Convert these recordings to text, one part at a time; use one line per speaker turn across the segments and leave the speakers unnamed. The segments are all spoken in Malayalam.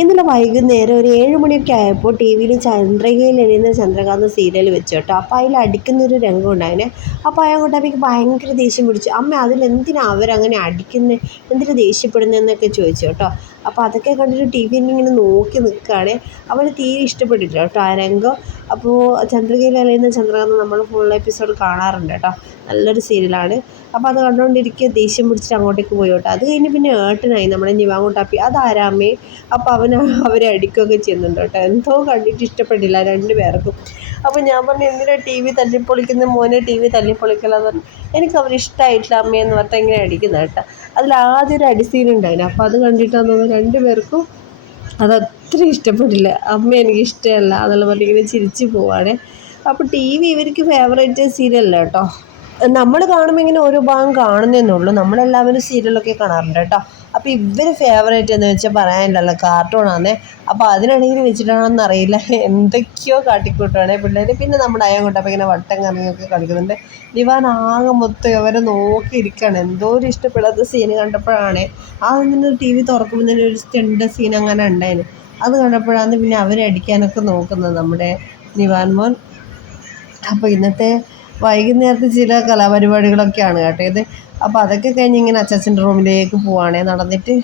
ഇന്നലെ വൈകുന്നേരം ഒരു ഏഴ് മണിയൊക്കെ ആയപ്പോൾ ടി വിയിൽ ചന്ദ്രകയിൽ എഴുതുന്ന ചന്ദ്രകാന്ത സീരിയൽ വെച്ചു കേട്ടോ. അപ്പോൾ അതിൽ അടിക്കുന്നൊരു രംഗം ഉണ്ടായിനെ. അപ്പോൾ അയാൾക്കൊട്ടപ്പോൾ ഭയങ്കര ദേഷ്യം പിടിച്ചു. അമ്മ അതിലെന്തിനാണ് അവരങ്ങനെ അടിക്കുന്നത് എന്തിനു ദേഷ്യപ്പെടുന്നതെന്നൊക്കെ ചോദിച്ചു കേട്ടോ. അപ്പോൾ അതൊക്കെ കണ്ടിട്ട് ടി വിയിൽ ഇങ്ങനെ നോക്കി നിൽക്കുകയാണ്. അവന് തീരെ ഇഷ്ടപ്പെട്ടിട്ടില്ല കേട്ടോ ആ രംഗം. അപ്പോൾ ചന്ദ്രകയിൽ അലയുന്ന ചന്ദ്രകാന്ത നമ്മൾ ഫുൾ എപ്പിസോഡ് കാണാറുണ്ട് കേട്ടോ. നല്ലൊരു സീരിയലാണ്. അപ്പോൾ അത് കണ്ടുകൊണ്ടിരിക്കുക ദേഷ്യം പിടിച്ചിട്ട് അങ്ങോട്ടേക്ക് പോയി കേട്ടോ അത് കഴിഞ്ഞ് പിന്നെ ഏട്ടനായി നമ്മുടെ അത് അതാരാമേ അപ്പോൾ അവൻ അവരെ അടിക്കുകയൊക്കെ ചെയ്യുന്നുണ്ട് കേട്ടോ എന്തോ കണ്ടിട്ട് ഇഷ്ടപ്പെട്ടില്ല രണ്ട് പേർക്കും. അപ്പോൾ ഞാൻ പറഞ്ഞു എന്തിനാ ടി വി തല്ലിപ്പൊളിക്കുന്ന? മോനെ ടി വി തല്ലിപ്പൊളിക്കലെന്ന് പറഞ്ഞു. എനിക്ക് അവർ ഇഷ്ടമായിട്ടില്ല അമ്മയെന്ന് പറഞ്ഞാൽ ഇങ്ങനെ അടിക്കുന്നത് കേട്ടോ. അതിൽ ആദ്യം ഒരു അടിസീനുണ്ടായിരുന്നു അപ്പോൾ അത് കണ്ടിട്ടാന്ന് തോന്നുന്നു രണ്ട് പേർക്കും അതത്ര ഇഷ്ടപ്പെട്ടില്ല അമ്മ എനിക്ക് ഇഷ്ടമല്ല എന്നുള്ള പറഞ്ഞിങ്ങനെ ചിരിച്ച് പോവാണ്. അപ്പോൾ ടി വി ഇവർക്ക് ഫേവറേറ്റ് സീരിയലല്ല കേട്ടോ. നമ്മൾ കാണുമ്പോൾ ഇങ്ങനെ ഒരു ഭാഗം കാണുന്നേന്നുള്ളൂ നമ്മളെല്ലാവരും സീരിയലൊക്കെ കാണാറുണ്ട് കേട്ടോ. അപ്പോൾ ഇവർ ഫേവറേറ്റ് എന്ന് വെച്ചാൽ പറയാനില്ലല്ലോ കാർട്ടൂണാന്നേ അപ്പോൾ അതിനിടയിൽ വെച്ചിട്ടാണെന്ന് അറിയില്ല. എന്തൊക്കെയോ കാട്ടിക്കൂട്ടുവാണേ പിള്ളേർ പിന്നെ നമ്മുടെ അയം കൊണ്ടപ്പോൾ ഇങ്ങനെ വട്ടം കറങ്ങിയൊക്കെ കളിക്കുന്നുണ്ട്. ദിവാൻ ആകെ മൊത്തം അവരെ നോക്കിയിരിക്കുകയാണ് എന്തോ ഒരു ഇഷ്ടപ്പെടാത്ത സീന് കണ്ടപ്പോഴാണ്. ആ ഇങ്ങനെ ടി വി തുറക്കുമ്പോൾ തന്നെ ഒരു സ്റ്റണ്ട് സീൻ അങ്ങനെ ഉണ്ടായിരുന്നു അത് കണ്ടപ്പോഴാണ് പിന്നെ അവരെ അടിക്കാനൊക്കെ നോക്കുന്നത് നമ്മുടെ നിവാൻ മോൻ. അപ്പോൾ ഇന്നത്തെ വൈകുന്നേരത്തെ ചില കലാപരിപാടികളൊക്കെയാണ് കേട്ടോ ഇത്. അപ്പോൾ അതൊക്കെ കഴിഞ്ഞ് ഇങ്ങനെ അച്ചാച്ചന്റെ റൂമിലേക്ക് പോവാണേ നടന്നിട്ട്.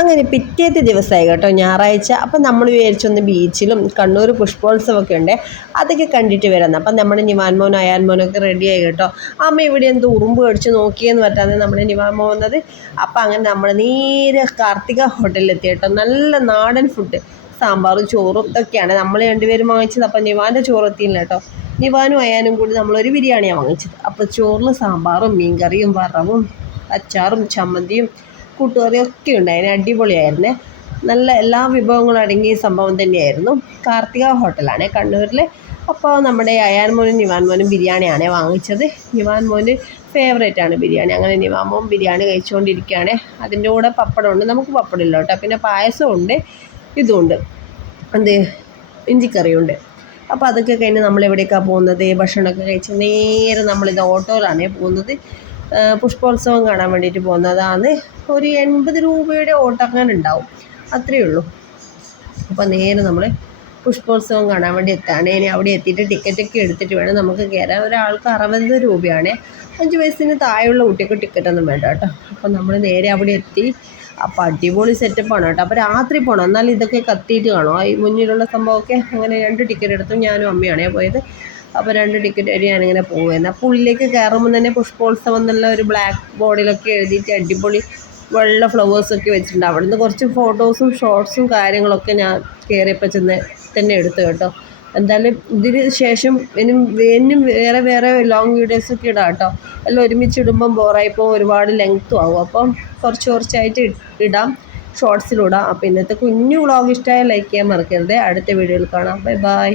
അങ്ങനെ പിറ്റേത്തെ ദിവസമായി കേട്ടോ ഞായറാഴ്ച. അപ്പം നമ്മൾ വിചാരിച്ചൊന്ന് ബീച്ചിലും കണ്ണൂർ പുഷ്പോത്സവമൊക്കെ ഉണ്ട്. അതൊക്കെ കണ്ടിട്ട് വരുന്നത് അപ്പം നമ്മുടെ നിവാൻമോൻ അയാൻമോനൊക്കെ റെഡിയായി കേട്ടോ. അമ്മ ഇവിടെ എന്തോ ഉറുമ്പ് കടിച്ച് നോക്കിയെന്ന് പറ്റാതെ നമ്മുടെ നിവാൻമോ വന്നത്. അപ്പം അങ്ങനെ നമ്മൾ നേരെ കാർത്തിക ഹോട്ടലിലെത്തി കേട്ടോ. നല്ല നാടൻ ഫുഡ് സാമ്പാറും ചോറും ഇതൊക്കെയാണ്. നമ്മൾ രണ്ടുപേരും വാങ്ങിച്ചത് അപ്പം നിവാന്റെ ചോറ് എത്തിയില്ല കേട്ടോ. നിവാനും അയാനും കൂടി നമ്മളൊരു ബിരിയാണിയാണ് വാങ്ങിച്ചത്. അപ്പോൾ ചോറിൽ സാമ്പാറും മീൻകറിയും വറവും അച്ചാറും ചമ്മന്തിയും കൂട്ടുകറിയും ഒക്കെ ഉണ്ടായിരുന്നു. അടിപൊളിയായിരുന്നു. നല്ല എല്ലാ വിഭവങ്ങളും അടങ്ങിയ സംഭവം തന്നെയായിരുന്നു. കാർത്തിക ഹോട്ടലാണ് കണ്ണൂരിൽ അപ്പോൾ നമ്മുടെ അയാൻ മോനും നിവാൻ മോനും ബിരിയാണിയാണ് വാങ്ങിച്ചത്. നിവാൻ മോന് ഫേവറേറ്റ് ആണ് ബിരിയാണി. അങ്ങനെ നിവാൻ മോൻ ബിരിയാണി കഴിച്ചുകൊണ്ടിരിക്കുകയാണ് അതിന്റെ കൂടെ പപ്പടമുണ്ട്. നമുക്ക് പപ്പടമില്ല കേട്ടോ. പിന്നെ പായസമുണ്ട്. ഇതുമുണ്ട് എന്ത്? ഇഞ്ചിക്കറിയുണ്ട്. അപ്പോൾ അതൊക്കെ കഴിഞ്ഞ് നമ്മൾ എവിടേക്കാണ് പോകുന്നത്? ഭക്ഷണമൊക്കെ കഴിച്ച് നേരെ നമ്മളിത് ഓട്ടോയിലാണ് പോകുന്നത്. പുഷ്പോത്സവം കാണാൻ വേണ്ടിയിട്ട് പോകുന്നതാണ്. ഒരു എൺപത് രൂപയുടെ ഓട്ടോ അങ്ങനെ ഉണ്ടാവും അത്രയേ ഉള്ളൂ അപ്പോൾ നേരെ നമ്മൾ പുഷ്പോത്സവം കാണാൻ വേണ്ടി എത്താണ്? ഇനി അവിടെ എത്തിയിട്ട് ടിക്കറ്റൊക്കെ എടുത്തിട്ട് വേണം നമുക്ക് കയറാൻ ഒരാൾക്ക് അറുപത് രൂപയാണ്. അഞ്ച് വയസ്സിന് താഴെയുള്ള കുട്ടിക്ക് ടിക്കറ്റൊന്നും വേണ്ട കേട്ടോ. അപ്പോൾ നമ്മൾ നേരെ അവിടെ എത്തി. അപ്പോൾ അടിപൊളി സെറ്റപ്പാണ് കേട്ടോ. അപ്പോൾ രാത്രി പോകണം എന്നാൽ ഇതൊക്കെ കത്തിയിട്ട് കാണും. ഈ മുന്നിലുള്ള സംഭവമൊക്കെ അങ്ങനെ രണ്ട് ടിക്കറ്റ് എടുത്തു ഞാനും അമ്മയാണേ പോയത്. അപ്പോൾ രണ്ട് ടിക്കറ്റ് വഴി ഞാനിങ്ങനെ പോകുമായിരുന്നു അപ്പോൾ ഉള്ളിലേക്ക് കയറുമ്പോൾ തന്നെ പുഷ്പോത്സവം എന്നുള്ള ഒരു ബ്ലാക്ക് ബോർഡിലൊക്കെ എഴുതിയിട്ട് അടിപൊളി വെള്ള ഫ്ലവേഴ്സൊക്കെ വെച്ചിട്ടുണ്ട്. അവിടുന്ന് കുറച്ച് ഫോട്ടോസും ഷോർട്സും കാര്യങ്ങളൊക്കെ ഞാൻ കയറിയപ്പോൾ ചെന്ന് തന്നെ എടുത്തു കേട്ടോ. എന്തായാലും ഇതിന് ശേഷം ഇനിയും ഇനിയും വേറെ വേറെ ലോങ് വീഡിയോസൊക്കെ ഇടാം കേട്ടോ. എല്ലാം ഒരുമിച്ച് ഇടുമ്പം ബോറായിപ്പോൾ ഒരുപാട് ലെങ്ത്തും ആവും. അപ്പം കുറച്ച് കുറച്ചായിട്ട് ഇടാം. ഷോർട്സിലിടാം അപ്പോൾ ഇന്നത്തെ കുഞ്ഞു വ്ളോഗ് ഇഷ്ടമായ ലൈക്ക് ചെയ്യാൻ മറക്കരുത്. അടുത്ത വീഡിയോയിൽ കാണാം. Bye bye